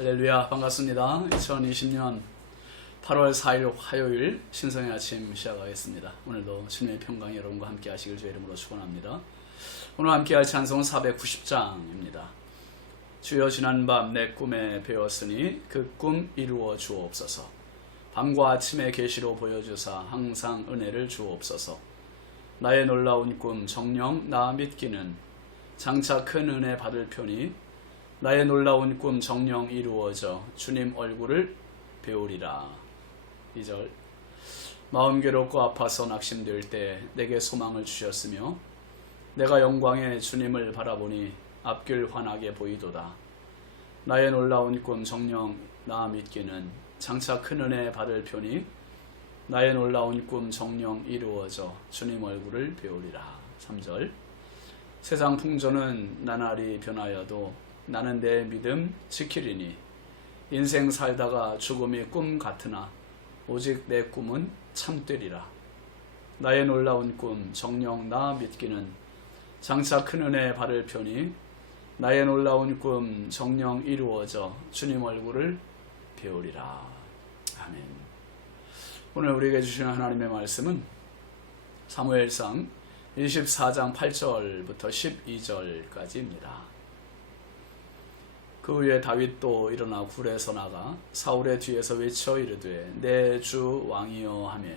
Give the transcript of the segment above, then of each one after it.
할렐루야, 반갑습니다. 2020년 8월 4일 화요일 신성의 아침 시작하겠습니다. 오늘도 주님의 평강이 여러분과 함께 하시길 주의 이름으로 축원합니다. 오늘 함께 할 찬송은 490장입니다. 주여 지난밤 내 꿈에 배웠으니 그 꿈 이루어 주옵소서. 밤과 아침에 계시로 보여주사 항상 은혜를 주옵소서. 나의 놀라운 꿈 정녕 나 믿기는 장차 큰 은혜 받을 편이 나의 놀라운 꿈 정녕 이루어져 주님 얼굴을 배우리라. 2절 마음 괴롭고 아파서 낙심될 때 내게 소망을 주셨으며 내가 영광의 주님을 바라보니 앞길 환하게 보이도다. 나의 놀라운 꿈 정녕 나 믿기는 장차 큰 은혜 받을 편이 나의 놀라운 꿈 정녕 이루어져 주님 얼굴을 배우리라. 3절 세상 풍조는 나날이 변하여도 나는 내 믿음 지키리니 인생 살다가 죽음이 꿈 같으나 오직 내 꿈은 참되리라. 나의 놀라운 꿈 정녕 나 믿기는 장차 큰 은혜 받을 편이 나의 놀라운 꿈 정녕 이루어져 주님 얼굴을 배우리라. 아멘. 오늘 우리에게 주시는 하나님의 말씀은 사무엘상 24장 8절부터 12절까지입니다. 그 후에 다윗도 일어나 굴에서 나가 사울의 뒤에서 외쳐 이르되 내 주 왕이여 하며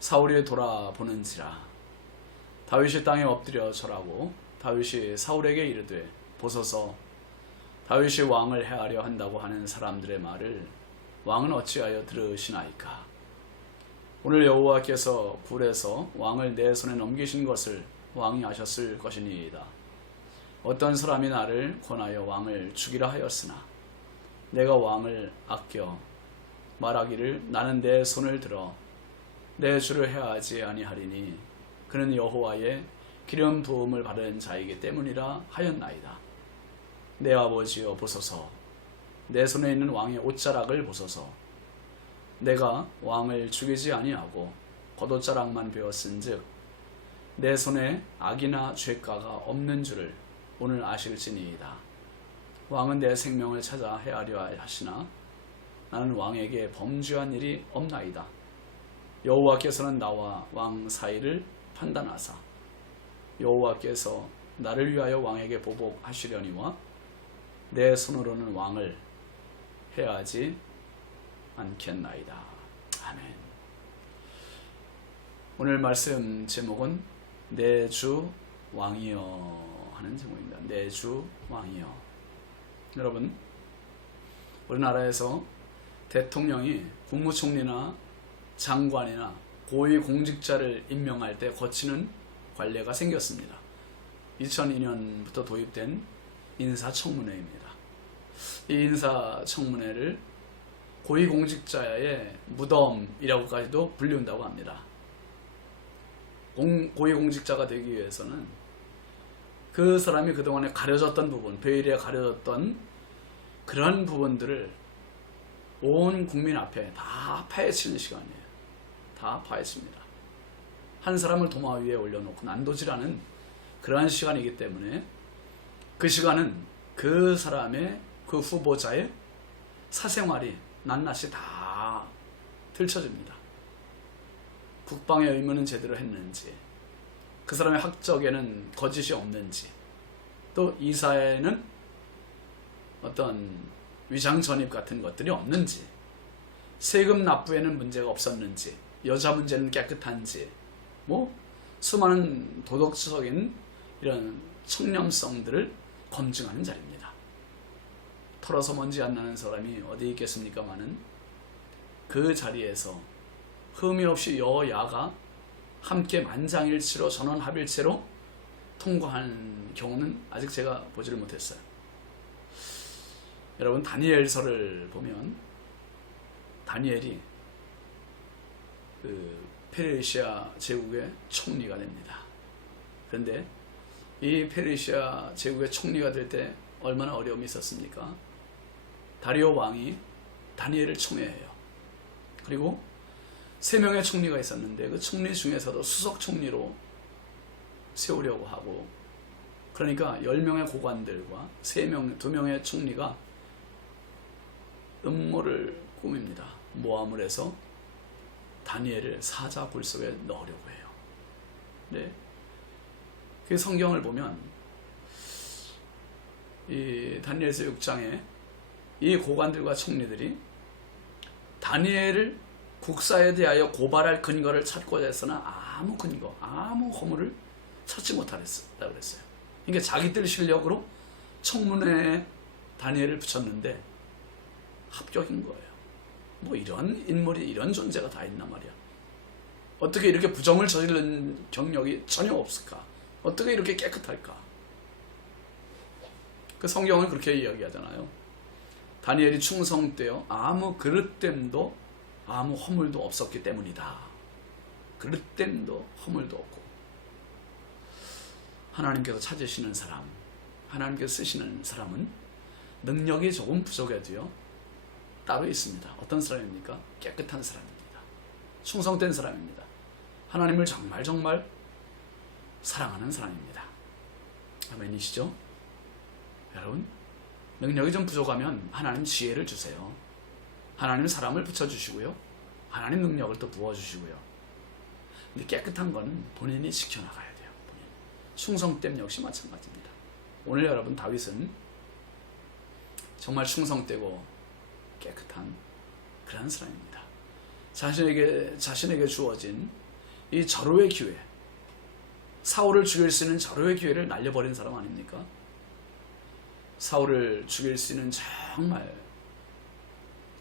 사울이 돌아보는지라. 다윗이 땅에 엎드려 절하고 다윗이 사울에게 이르되 보소서 다윗이 왕을 해하려 한다고 하는 사람들의 말을 왕은 어찌하여 들으시나이까. 오늘 여호와께서 굴에서 왕을 내 손에 넘기신 것을 왕이 아셨을 것이니이다. 어떤 사람이 나를 권하여 왕을 죽이라 하였으나 내가 왕을 아껴 말하기를 나는 내 손을 들어 내 주를 해하지 아니하리니 그는 여호와의 기름 부음을 받은 자이기 때문이라 하였나이다. 내 아버지여 보소서 내 손에 있는 왕의 옷자락을 보소서. 내가 왕을 죽이지 아니하고 겉옷자락만 베었은즉 내 손에 악이나 죄가가 없는 줄을 오늘 아실지니이다. 왕은 내 생명을 찾아 해하려 하시나 나는 왕에게 범죄한 일이 없나이다. 여호와께서는 나와 왕 사이를 판단하사 여호와께서 나를 위하여 왕에게 보복하시려니와 내 손으로는 왕을 해하지 않겠나이다. 아멘. 오늘 말씀 제목은 내 주 왕이여 하는 제목입니다. 내 주 왕이여. 여러분, 우리나라에서 대통령이 국무총리나 장관이나 고위공직자를 임명할 때 거치는 관례가 생겼습니다. 2002년부터 도입된 인사청문회입니다. 이 인사청문회를 고위공직자의 무덤이라고까지도 불린다고 합니다. 고위공직자가 되기 위해서는 그 사람이 그동안에 가려졌던 부분, 베일에 가려졌던 그런 부분들을 온 국민 앞에 다 파헤치는 시간이에요. 다 파헤칩니다. 한 사람을 도마 위에 올려놓고 난도질하는 그러한 시간이기 때문에 그 시간은 그 사람의, 그 후보자의 사생활이 낱낱이 다 들춰집니다. 국방의 의무는 제대로 했는지, 그 사람의 학적에는 거짓이 없는지, 또 이사에는 어떤 위장 전입 같은 것들이 없는지, 세금 납부에는 문제가 없었는지, 여자 문제는 깨끗한지, 수많은 도덕적인 이런 청렴성들을 검증하는 자리입니다. 털어서 먼지 안 나는 사람이 어디 있겠습니까마는 그 자리에서 흠이 없이 여야가 함께 만장일치로 전원합일체로 통과한 경우는 아직 제가 보지를 못했어요. 여러분, 다니엘서를 보면 다니엘이 그 페르시아 제국의 총리가 됩니다. 그런데 이 페르시아 제국의 총리가 될 때 얼마나 어려움이 있었습니까? 다리오 왕이 다니엘을 총애해요. 그리고 3명의 총리가 있었는데 그 총리 중에서도 수석 총리로 세우려고 하고, 그러니까 10명의 고관들과 2명의 총리가 음모를 꾸밉니다. 모함을 해서 다니엘을 사자굴 속에 넣으려고 해요. 네. 그 성경을 보면 이 다니엘서 6장에 이 고관들과 총리들이 다니엘을 국사에 대하여 고발할 근거를 찾고자 했으나 아무 근거, 아무 허물을 찾지 못하랬다고 그랬어요. 그러니까 자기들 실력으로 청문회에 다니엘을 붙였는데 합격인 거예요. 뭐 이런 인물이, 이런 존재가 다 있단 말이야. 어떻게 이렇게 부정을 저지른 경력이 전혀 없을까? 어떻게 이렇게 깨끗할까? 그 성경은 그렇게 이야기하잖아요. 다니엘이 충성되어 아무 그릇됨도 아무 허물도 없었기 때문이다. 그릇됨도 허물도 없고. 하나님께서 찾으시는 사람, 하나님께서 쓰시는 사람은 능력이 조금 부족해도요 따로 있습니다. 어떤 사람입니까? 깨끗한 사람입니다. 충성된 사람입니다. 하나님을 정말 사랑하는 사람입니다. 아멘이시죠? 여러분, 능력이 좀 부족하면 하나님 지혜를 주세요. 하나님 사람을 붙여주시고요. 하나님 능력을 또 부어주시고요. 근데 깨끗한 거는 본인이 지켜나가야 돼요. 본인. 충성됨 역시 마찬가지입니다. 오늘 여러분, 다윗은 정말 충성되고 깨끗한 그런 사람입니다. 자신에게 주어진 이 절호의 기회, 사울을 죽일 수 있는 절호의 기회를 날려버린 사람 아닙니까? 사울을 죽일 수 있는 정말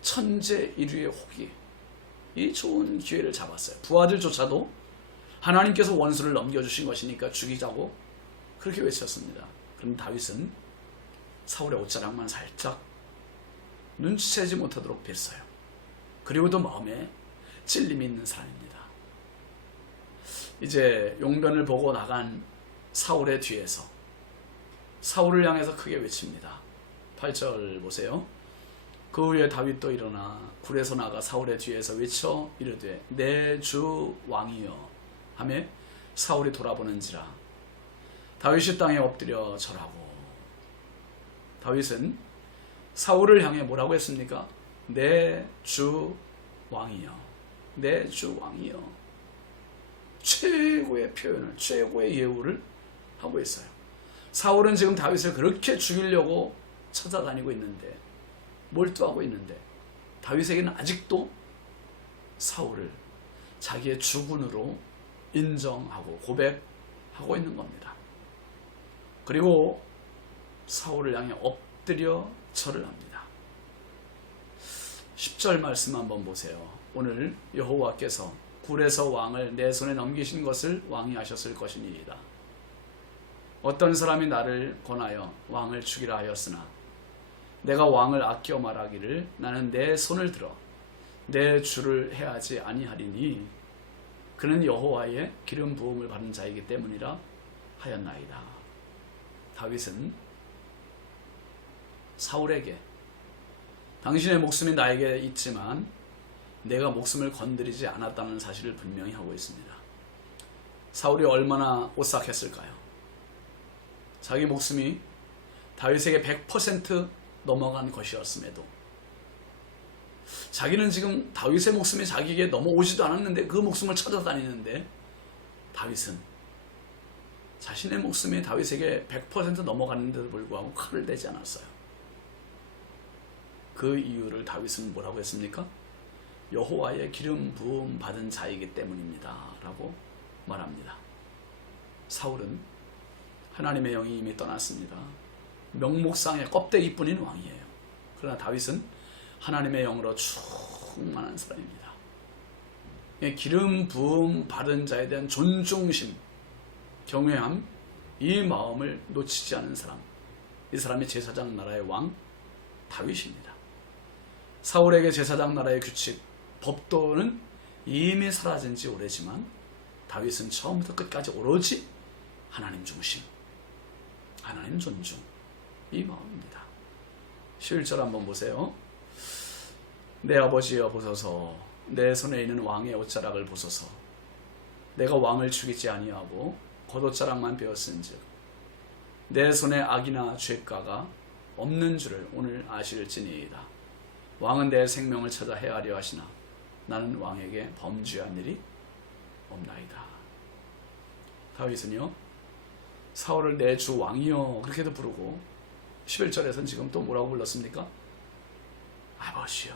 천재일류의 호기, 이 좋은 기회를 잡았어요. 부하들조차도 하나님께서 원수를 넘겨주신 것이니까 죽이자고 그렇게 외쳤습니다. 그럼 다윗은 사울의 옷자락만 살짝 눈치채지 못하도록 뺐어요. 그리고도 마음에 찔림이 있는 사람입니다. 이제 용변을 보고 나간 사울의 뒤에서 사울을 향해서 크게 외칩니다. 8절 보세요. 그 후에 다윗도 일어나 굴에서 나가 사울의 뒤에서 외쳐 이르되 내 주 왕이여 하며 사울이 돌아보는지라 다윗이 땅에 엎드려 절하고. 다윗은 사울을 향해 뭐라고 했습니까? 내 주 왕이여, 내 주 왕이여. 최고의 표현을, 최고의 예우를 하고 있어요. 사울은 지금 다윗을 그렇게 죽이려고 찾아다니고 있는데, 몰두하고 있는데, 다윗에게는 아직도 사울을 자기의 주군으로 인정하고 고백하고 있는 겁니다. 그리고 사울을 향해 엎드려 절을 합니다. 10절 말씀 한번 보세요. 오늘 여호와께서 굴에서 왕을 내 손에 넘기신 것을 왕이 하셨을 것이니이다. 어떤 사람이 나를 권하여 왕을 죽이라 하였으나 내가 왕을 아껴 말하기를 나는 내 손을 들어 내 주를 해하지 아니하리니 그는 여호와의 기름 부음을 받은 자이기 때문이라 하였나이다. 다윗은 사울에게 당신의 목숨이 나에게 있지만 내가 목숨을 건드리지 않았다는 사실을 분명히 하고 있습니다. 사울이 얼마나 오싹했을까요? 자기 목숨이 다윗에게 100% 넘어간 것이었음에도 자기는 지금 다윗의 목숨이 자기에게 넘어오지도 않았는데 그 목숨을 찾아다니는데 다윗은 자신의 목숨이 다윗에게 100% 넘어갔는데도 불구하고 칼을 대지 않았어요. 그 이유를 다윗은 뭐라고 했습니까? 여호와의 기름 부음 받은 자이기 때문입니다 라고 말합니다. 사울은 하나님의 영이 이미 떠났습니다. 명목상의 껍데기뿐인 왕이에요. 그러나 다윗은 하나님의 영으로 충만한 사람입니다. 기름 부음 받은 자에 대한 존중심, 경외함, 이 마음을 놓치지 않은 사람, 이 사람이 제사장 나라의 왕 다윗입니다. 사울에게 제사장 나라의 규칙, 법도는 이미 사라진 지 오래지만 다윗은 처음부터 끝까지 오로지 하나님 중심, 하나님 존중, 이 마음입니다. 11절 한번 보세요. 내 아버지여 보소서, 내 손에 있는 왕의 옷자락을 보소서. 내가 왕을 죽이지 아니하고 겉옷자락만 베었은즉 내 손에 악이나 죄가가 없는 줄을 오늘 아실지니이다. 왕은 내 생명을 찾아 해하려 하시나 나는 왕에게 범죄한 일이 없나이다. 다윗은요, 사울을 내 주 왕이여 그렇게도 부르고 11절에서는 지금 또 뭐라고 불렀습니까? 아버지요.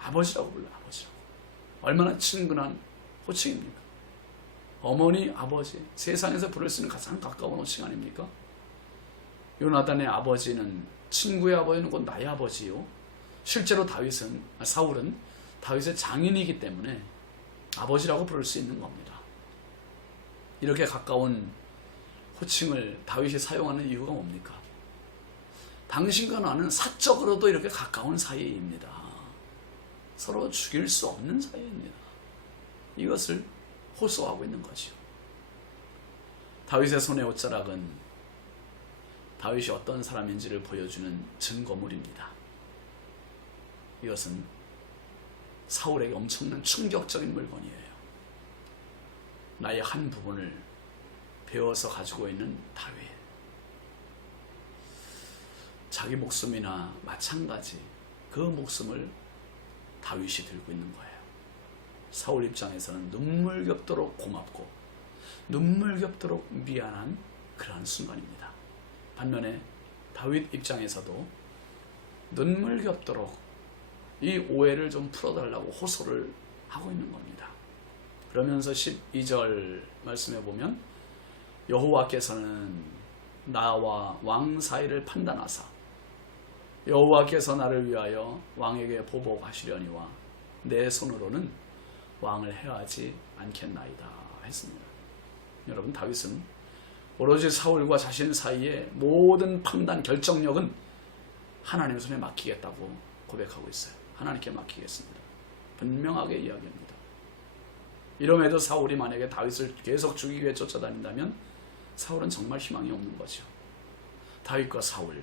아버지라고 불러. 아버지라고. 얼마나 친근한 호칭입니까? 어머니, 아버지, 세상에서 부를 수 있는 가장 가까운 호칭 아닙니까? 요나단의 아버지는, 친구의 아버지는 곧 나의 아버지요. 실제로 사울은 다윗의 장인이기 때문에 아버지라고 부를 수 있는 겁니다. 이렇게 가까운 호칭을 다윗이 사용하는 이유가 뭡니까? 당신과 나는 사적으로도 이렇게 가까운 사이입니다. 서로 죽일 수 없는 사이입니다. 이것을 호소하고 있는 거죠. 다윗의 손의 옷자락은 다윗이 어떤 사람인지를 보여주는 증거물입니다. 이것은 사울에게 엄청난 충격적인 물건이에요. 나의 한 부분을 배워서 가지고 있는 다윗. 자기 목숨이나 마찬가지 그 목숨을 다윗이 들고 있는 거예요. 사울 입장에서는 눈물겹도록 고맙고 눈물겹도록 미안한 그러한 순간입니다. 반면에 다윗 입장에서도 눈물겹도록 이 오해를 좀 풀어달라고 호소를 하고 있는 겁니다. 그러면서 12절 말씀해 보면 여호와께서는 나와 왕 사이를 판단하사 여호와께서 나를 위하여 왕에게 보복하시려니와 내 손으로는 왕을 해하지 않겠나이다 했습니다. 여러분, 다윗은 오로지 사울과 자신 사이의 모든 판단 결정력은 하나님의 손에 맡기겠다고 고백하고 있어요. 하나님께 맡기겠습니다. 분명하게 이야기합니다. 이럼에도 사울이 만약에 다윗을 계속 죽이기 위해 쫓아다닌다면 사울은 정말 희망이 없는 거죠. 다윗과 사울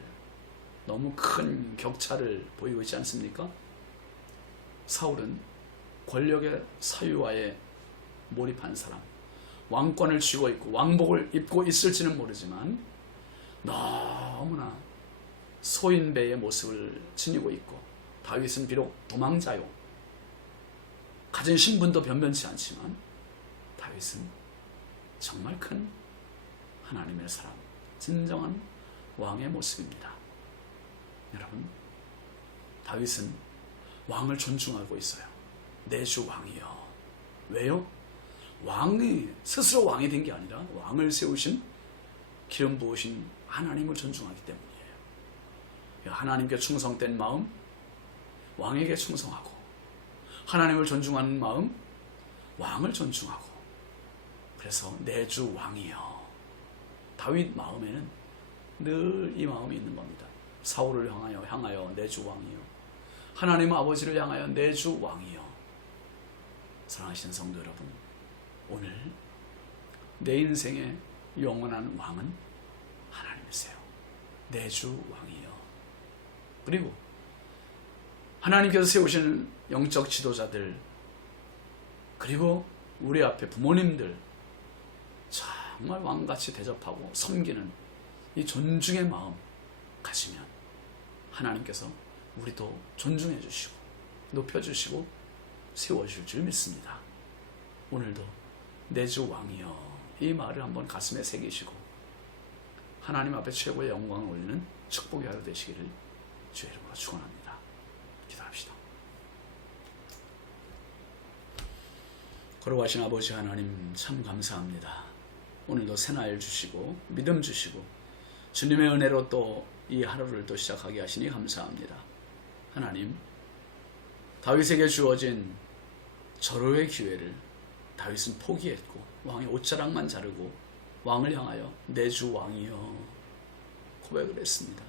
너무 큰 격차를 보이고 있지 않습니까? 사울은 권력의 사유화에 몰입한 사람, 왕권을 쥐고 있고 왕복을 입고 있을지는 모르지만 너무나 소인배의 모습을 지니고 있고, 다윗은 비록 도망자요, 가진 신분도 변변치 않지만 다윗은 정말 큰 하나님의 사람, 진정한 왕의 모습입니다. 여러분, 다윗은 왕을 존중하고 있어요. 내 주 왕이요. 왜요? 왕이 스스로 왕이 된 게 아니라 왕을 세우신, 기름 부으신 하나님을 존중하기 때문이에요. 하나님께 충성된 마음, 왕에게 충성하고, 하나님을 존중하는 마음, 왕을 존중하고. 그래서 내 주 왕이요. 다윗 마음에는 늘 이 마음이 있는 겁니다. 사울을 향하여 내 주 왕이요, 하나님 아버지를 향하여 내 주 왕이요. 사랑하시는 성도 여러분, 오늘 내 인생의 영원한 왕은 하나님이세요. 내 주 왕이요. 그리고 하나님께서 세우시는 영적 지도자들, 그리고 우리 앞에 부모님들, 정말 왕같이 대접하고 섬기는 이 존중의 마음 가지면 하나님께서 우리도 존중해 주시고 높여주시고 세워주실 줄 믿습니다. 오늘도 내 주 왕이여, 이 말을 한번 가슴에 새기시고 하나님 앞에 최고의 영광을 올리는 축복의 하루 되시기를 주의 이름으로 축원합니다. 기도합시다. 걸어가신 아버지 하나님, 참 감사합니다. 오늘도 새날 주시고 믿음 주시고 주님의 은혜로 또 이 하루를 또 시작하게 하시니 감사합니다. 하나님, 다윗에게 주어진 절호의 기회를 다윗은 포기했고 왕의 옷자락만 자르고 왕을 향하여 내 주 왕이여 고백을 했습니다.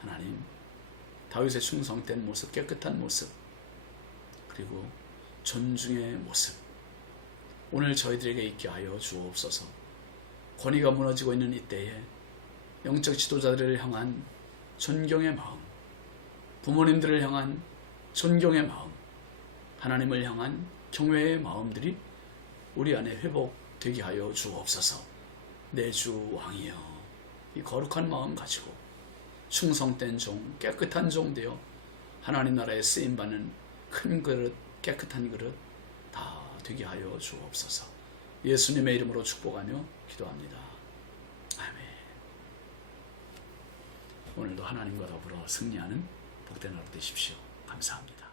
하나님, 다윗의 충성된 모습, 깨끗한 모습, 그리고 존중의 모습, 오늘 저희들에게 있게 하여 주옵소서. 권위가 무너지고 있는 이때에 영적 지도자들을 향한 존경의 마음, 부모님들을 향한 존경의 마음, 하나님을 향한 경외의 마음들이 우리 안에 회복되게 하여 주옵소서. 내 주 왕이여, 이 거룩한 마음 가지고 충성된 종, 깨끗한 종 되어 하나님 나라에 쓰임받는 큰 그릇, 깨끗한 그릇 다 되게 하여 주옵소서. 예수님의 이름으로 축복하며 기도합니다. 아멘. 오늘도 하나님과 더불어 승리하는 복된 하루 되십시오. 감사합니다.